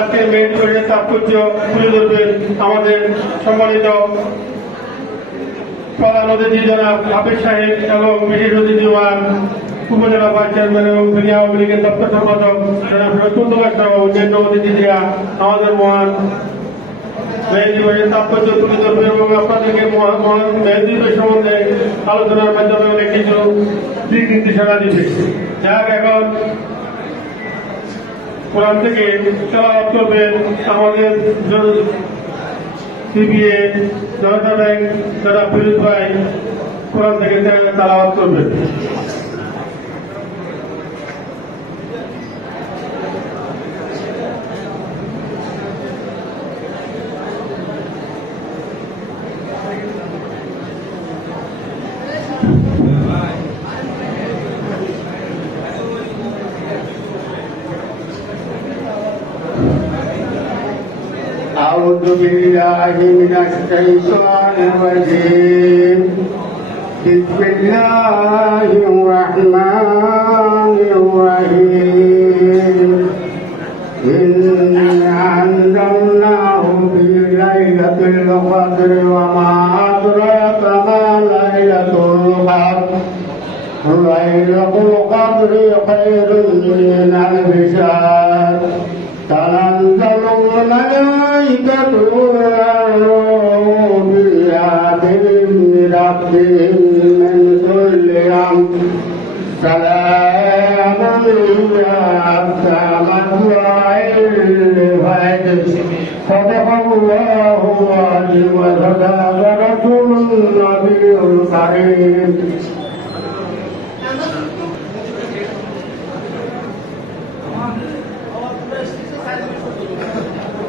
আজকে মেয়ে দিবসের তাৎপর্য তুলে ধরবেন আমাদের সম্মানিত প্রধান অতিথি জনাব হাফিজ সাহেব এবং বিশেষ অতিথি উপজেলা ভাইস চেয়ারম্যান এবং ফেনী আওয়ামী লীগের দপ্তর সম্পাদক জনাব রতুল্লাহ সহ অন্যান্য অতিথিরা আমাদের মহান মেয়ে দিবসের তাৎপর্য তুলে ধরবে এবং আপনাদেরকে মহান মেয়ে দিবস সম্বন্ধে আলোচনার মাধ্যমে অনেক কিছু দিক নির্দেশনা দিবে। যাক, এখন কোরআন থেকে তেলাওয়াত করবেন আমাদের সিবিএ জনতা ব্যাংক যারা ফিরোজ ভাই কোরআন থেকে তেলাওয়াত করবেন। أعوذ بالله من الشيطان الرجيم بسم الله الرحمن الرحيم إنا أنزلناه في ليلة القدر وما أدراك ما ليلة القدر ليلة القدر خير من ألف شهر تنزل الملائكة والروح فيها بإذن ربهم من كل أمر سلام هي حتى مطلع الفجر صدق الله العظيم وصدق رسوله النبي الكريم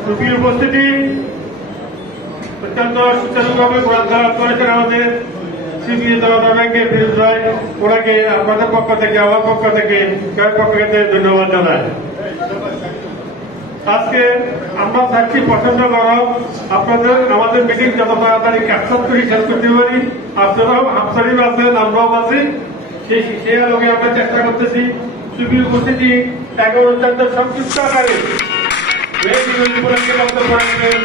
সুপ্রিয় উপস্থিতি, অত্যন্ত সুচারুভাবে কোরআন তেলাওয়াত করেছেন আমাদের সিবিএ জনতা ব্যাংকের ফিরোজ ভাই। ওনাকে আপনাদের পক্ষ থেকে আমার পক্ষ থেকে ধন্যবাদ জানাই। আজকে আমরা থাকছি পছন্দ করো আপনাদের আমাদের মিটিং যত তাড়াতাড়ি ক্যাপচার করে শেষ করতে পারি। আপনারাও হাফসারিফ আছেন, আমরাও আছি, সেই আলোকে আমরা চেষ্টা করতেছি। সুপ্রিয় উপস্থিতি, এখন অত্যন্ত সংক্ষিপ্ত আকারে বক্তব্য রাখবেন